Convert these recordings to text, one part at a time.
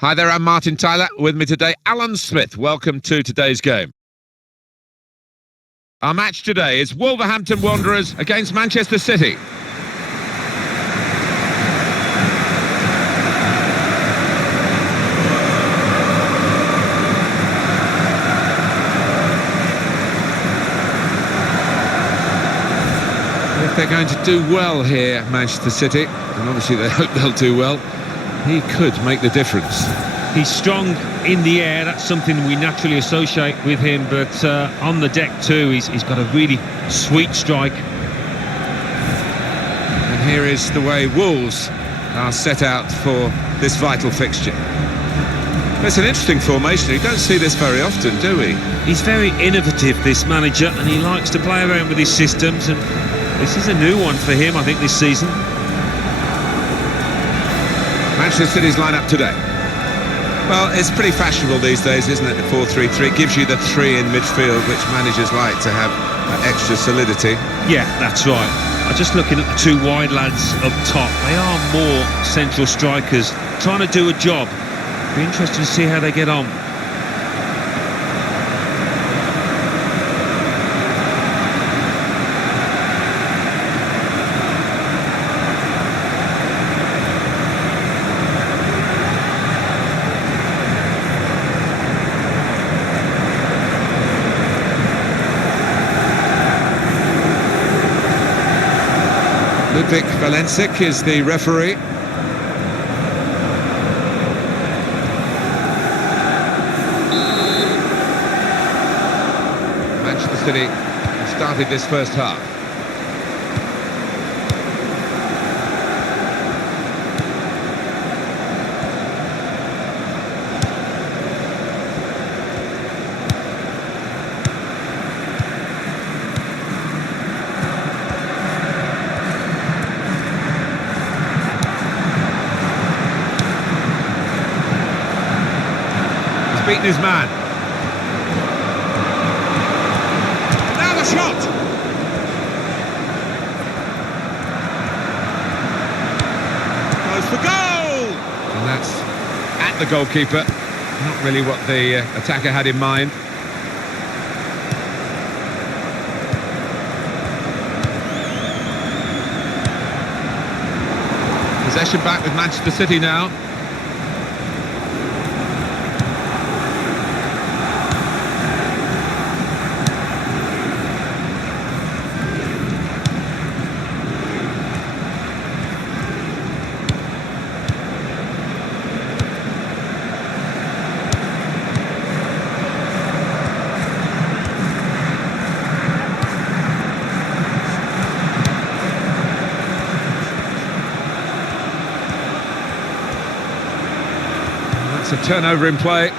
Hi there, I'm Martin Tyler. With me today, Alan Smith. Welcome to today's game. Our match today is Wolverhampton Wanderers against Manchester City. If they're going to do well here, Manchester City, and obviously they hope they'll do well, he could make the difference. He's strong in the air, that's something we naturally associate with him, but on the deck too, he's got a really sweet strike. And here is the way Wolves are set out for this vital fixture. It's an interesting formation. You don't see this very often, do we? He's very innovative, this manager, and he likes to play around with his systems, and this is a new one for him, I think, this season. Manchester City's lineup today. Well, it's pretty fashionable these days, isn't it, the 4-3-3? It gives you the three in midfield, which managers like to have extra solidity. Yeah, that's right. I'm just looking at the two wide lads up top. They are more central strikers, trying to do a job. Be interesting to see how they get on. Ludwig Valencic is the referee. Manchester City started this first half. Beaten his man. Now the shot! Goes for goal! And that's at the goalkeeper. Not really what the attacker had in mind. Possession back with Manchester City now. It's a turnover in play. I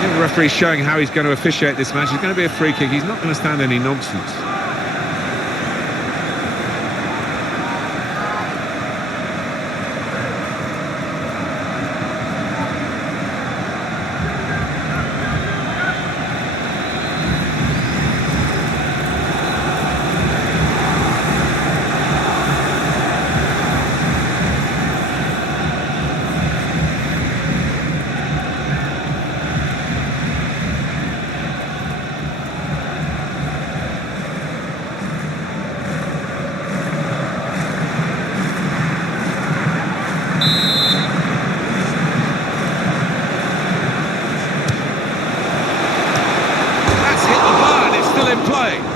think the referee's showing how he's going to officiate this match. It's going to be a free kick. He's not going to stand any nonsense.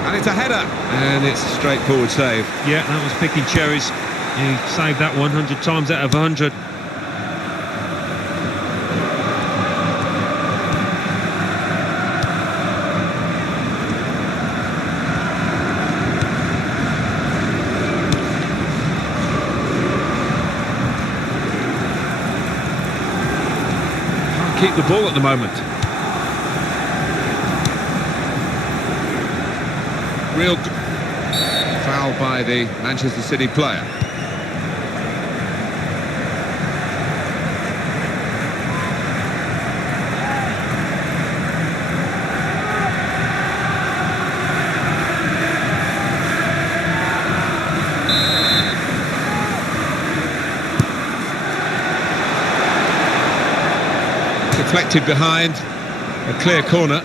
And it's a header, and it's a straightforward save. Yeah, that was picking cherries. He saved that 100 times out of 100. Can't keep the ball at the moment. Real foul by the Manchester City player. deflected behind a clear corner.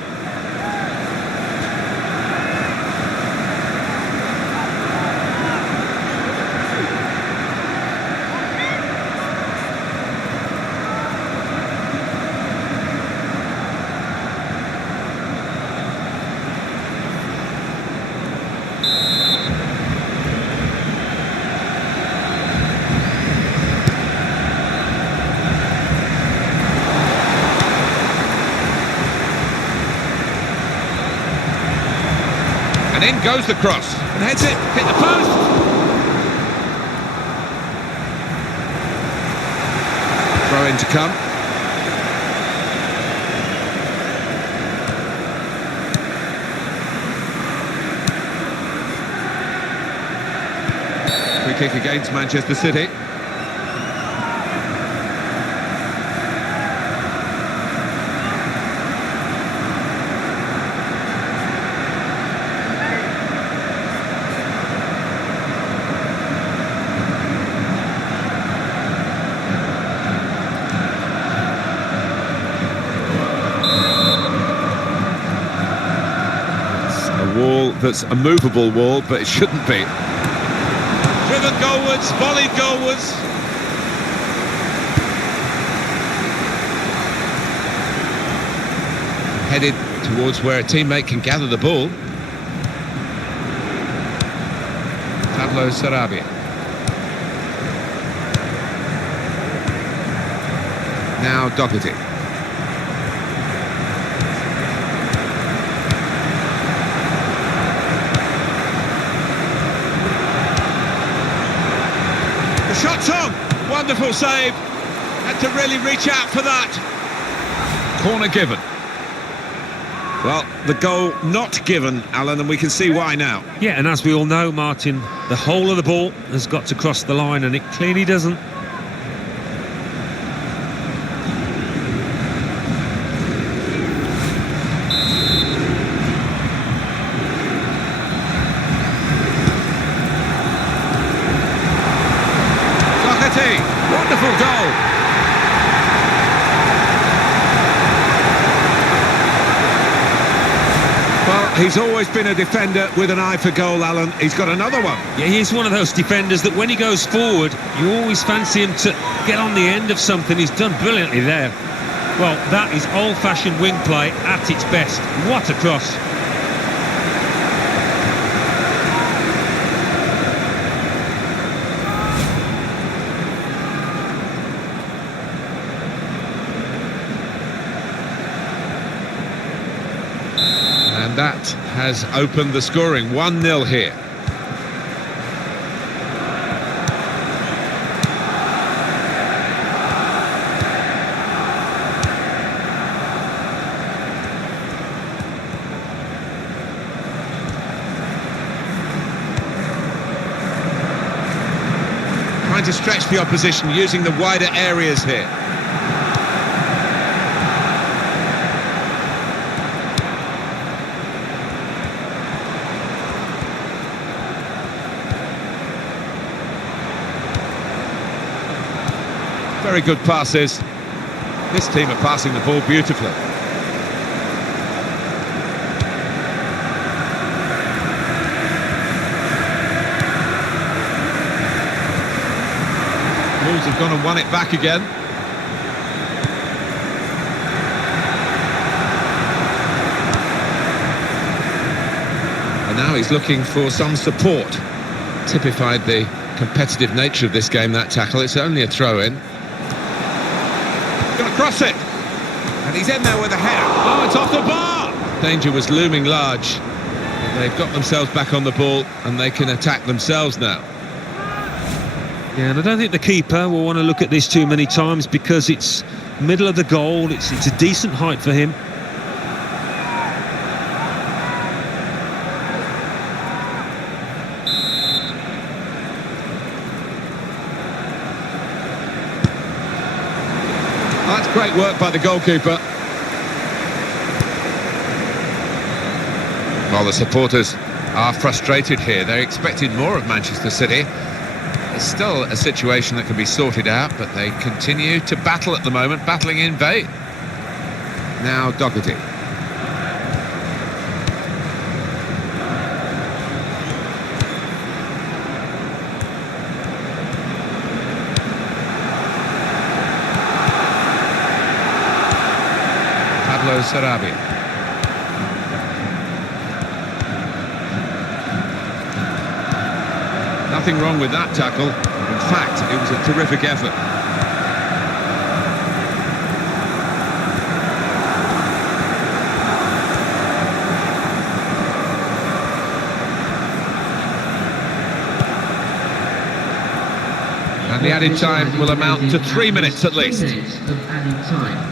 And in goes the cross, and heads it, hit the post. Throw in to come. Free kick against Manchester City. Wall that's a movable wall, but it shouldn't be. Driven goalwards, volleyed goalwards. Headed towards where a teammate can gather the ball. Pablo Sarabia. Now Doherty. The shot's on! Wonderful save. Had to really reach out for that. Corner given. Well, the goal not given, Alan, and we can see why now. Yeah, and as we all know, Martin, the whole of the ball has got to cross the line, and it clearly doesn't. Wonderful goal. Well, he's always been a defender with an eye for goal, Alan. He's got another one. Yeah, he's one of those defenders that when he goes forward, you always fancy him to get on the end of something. He's done brilliantly there. Well, that is old-fashioned wing play at its best. What a cross. And that has opened the scoring. 1-0 here. Trying to stretch the opposition using the wider areas here. Very good passes. This team are passing the ball beautifully. Wolves have gone and won it back again. And now he's looking for some support. Typified the competitive nature of this game, that tackle. It's only a throw-in. Going to cross it, and he's in there with a header. Oh, it's off the bar. Danger was looming large. They've got themselves back on the ball, and they can attack themselves now. Yeah, and I don't think the keeper will want to look at this too many times because it's middle of the goal. It's a decent height for him. That's great work by the goalkeeper. Well, the supporters are frustrated here. They expected more of Manchester City. It's still a situation that can be sorted out, but they continue to battle at the moment, battling in vain. Now Doherty. Sarabia. Nothing wrong with that tackle. In fact, it was a terrific effort. And the added time will amount to 3 minutes at least. 3 minutes of added time.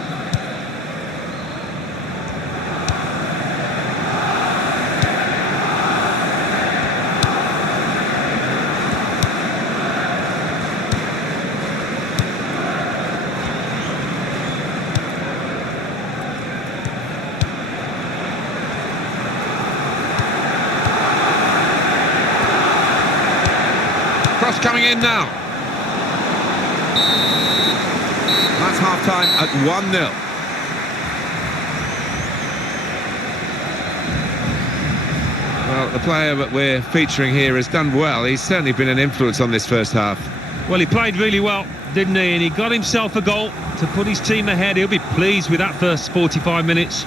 Cross coming in now. That's half-time at 1-0. Well, the player that we're featuring here has done well. He's certainly been an influence on this first half. Well, he played really well, didn't he? And he got himself a goal to put his team ahead. He'll be pleased with that first 45 minutes.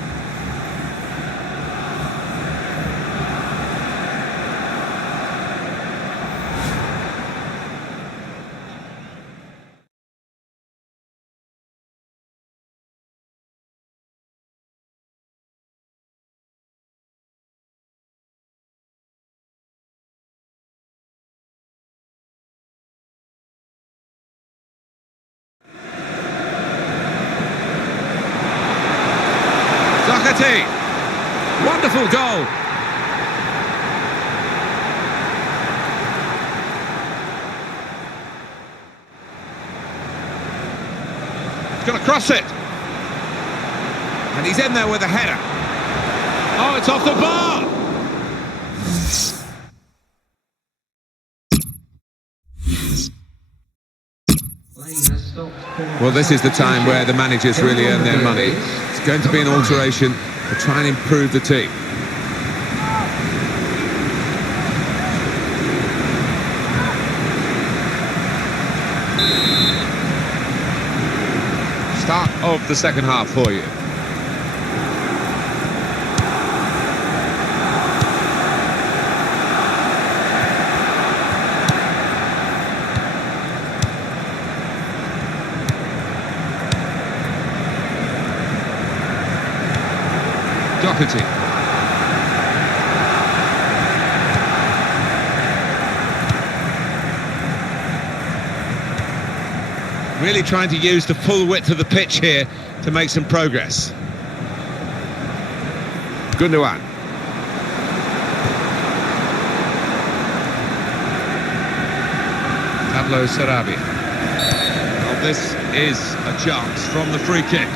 Doherty, wonderful goal. He's going to cross it. And he's in there with a header. Oh, it's off the bar. Well, this is the time where the managers really earn their money. It's going to be an alteration to try and improve the team. Start of the second half for you. Doherty. Really trying to use the full width of the pitch here to make some progress. Gundogan. Sarabia. Well, this is a chance from the free kick.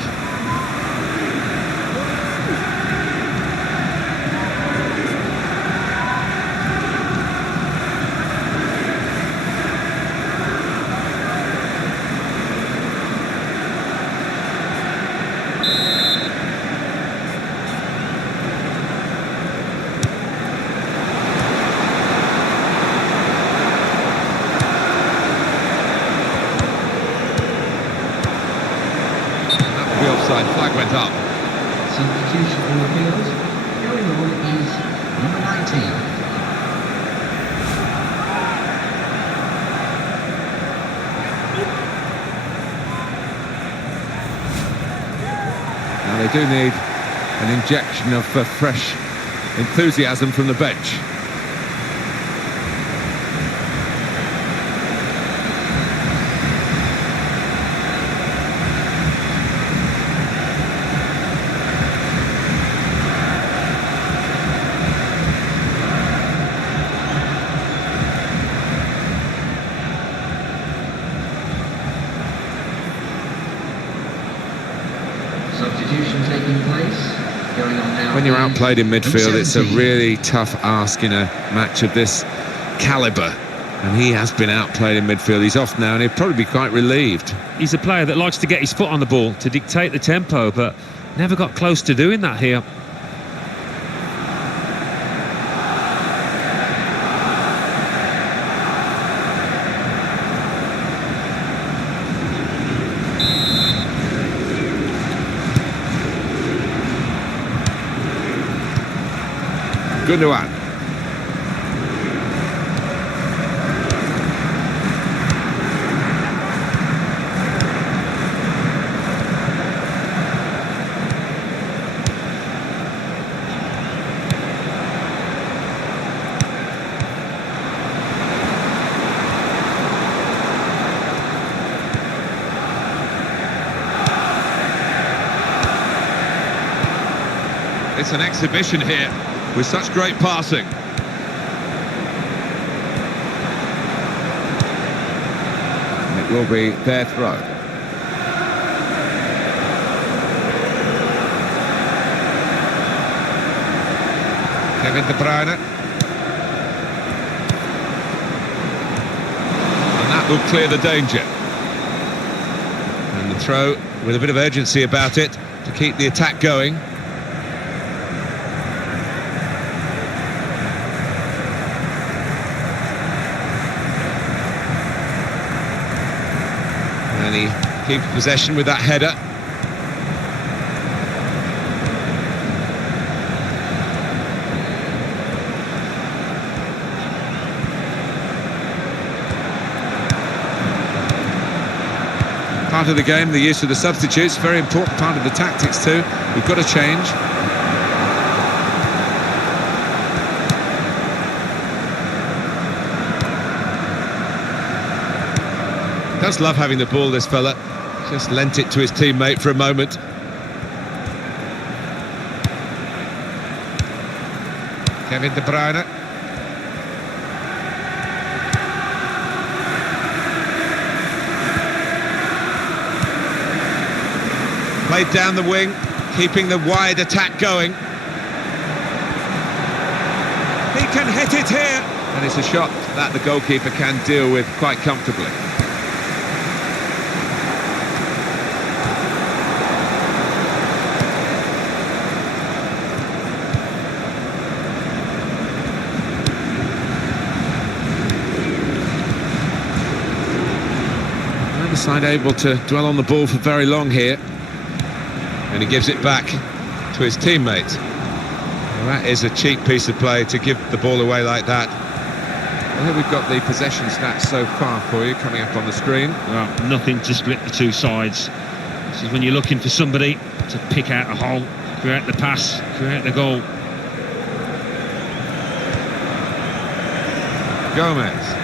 Flag went up. Substitution on the field. Going on is number 19. Now they do need an injection of fresh enthusiasm from the bench. Substitution taking place. Going on now. When you're outplayed in midfield, it's a really tough ask in a match of this calibre. And he has been outplayed in midfield. He's off now and he'll probably be quite relieved. He's a player that likes to get his foot on the ball to dictate the tempo, but Never got close to doing that here. Gundogan. It's an exhibition here with such great passing. It will be their throw. Kevin De Bruyne. And that will clear the danger. And the throw with a bit of urgency about it to keep the attack going. And he keeps possession with that header. Part of the game, the use of the substitutes, very important part of the tactics too. We've got to change. Does love having the ball, this fella. Just lent it to his teammate for a moment. Kevin De Bruyne. Played down the wing, keeping the wide attack going. He can hit it here. And it's a shot that the goalkeeper can deal with quite comfortably. Neither side able to dwell on the ball for very long here. And he gives it back to his teammate. Well, that is a cheap piece of play to give the ball away like that. I think we've got the possession stats so far for you coming up on the screen. Well, nothing to split the two sides. This is when you're looking for somebody to pick out a hole, create the pass, create the goal. Gomez.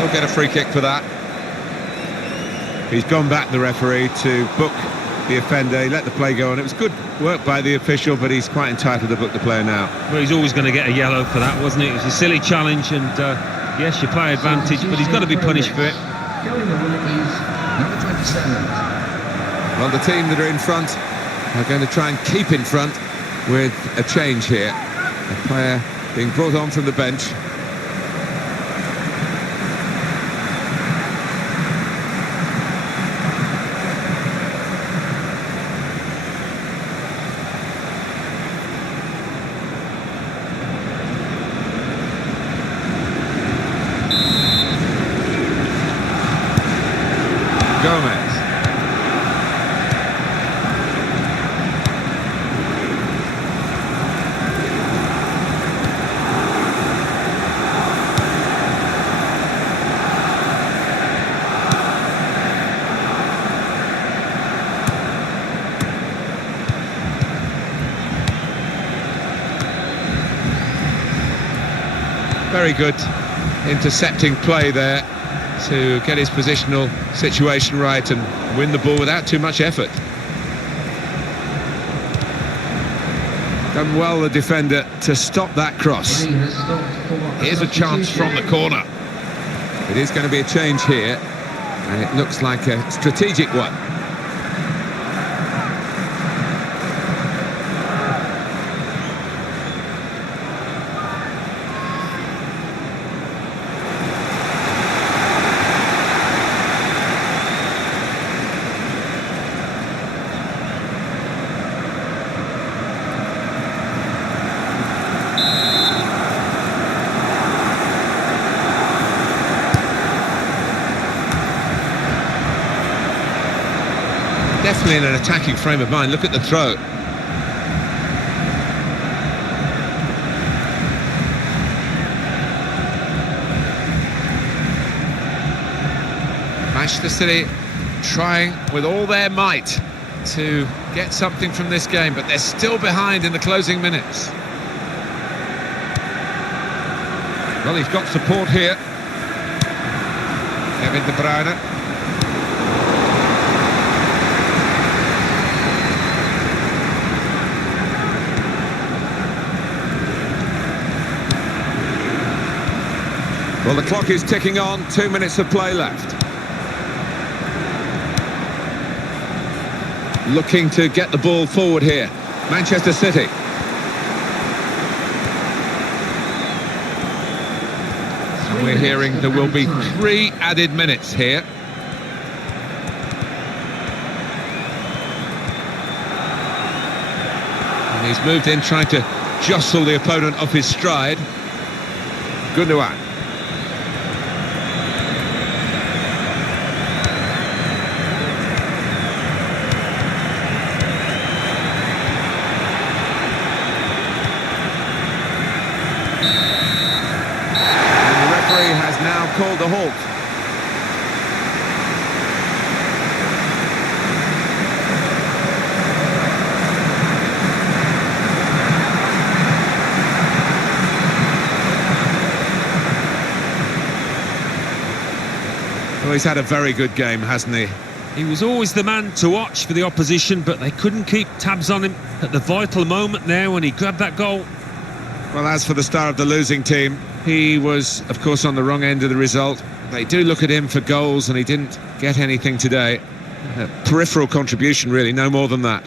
He'll get a free kick for that. He's gone back, the referee, to book the offender. He let the play go on. It was good work by the official, but he's quite entitled to book the player now. Well, he's always going to get a yellow for that, wasn't it? It was a silly challenge, and yes, you play advantage, but he's got to be punished for it. Going on is number 27. Well, the team that are in front are going to try and keep in front with a change here. A player being brought on from the bench. Gomez. Very good intercepting play there to get his positional situation right and win the ball without too much effort. Done well, the defender, to stop that cross. Play has stopped for Here's a chance from the corner. It is going to be a change here, and it looks like a strategic one. Definitely in an attacking frame of mind. Look at the throw. Manchester City trying with all their might to get something from this game, but they're still behind in the closing minutes. Well, he's got support here. Kevin De Bruyne. Well, the clock is ticking on, 2 minutes of play left. Looking to get the ball forward here, Manchester City. And we're hearing there will be 3 added minutes here. And he's moved in, trying to jostle the opponent off his stride. Gundogan. Has now called a halt. Well, he's had a very good game, hasn't he? He was always the man to watch for the opposition, but they couldn't keep tabs on him at the vital moment there when he grabbed that goal. Well, as for the star of the losing team, he was, of course, on the wrong end of the result. They do look at him for goals, and he didn't get anything today. A peripheral contribution, really, no more than that.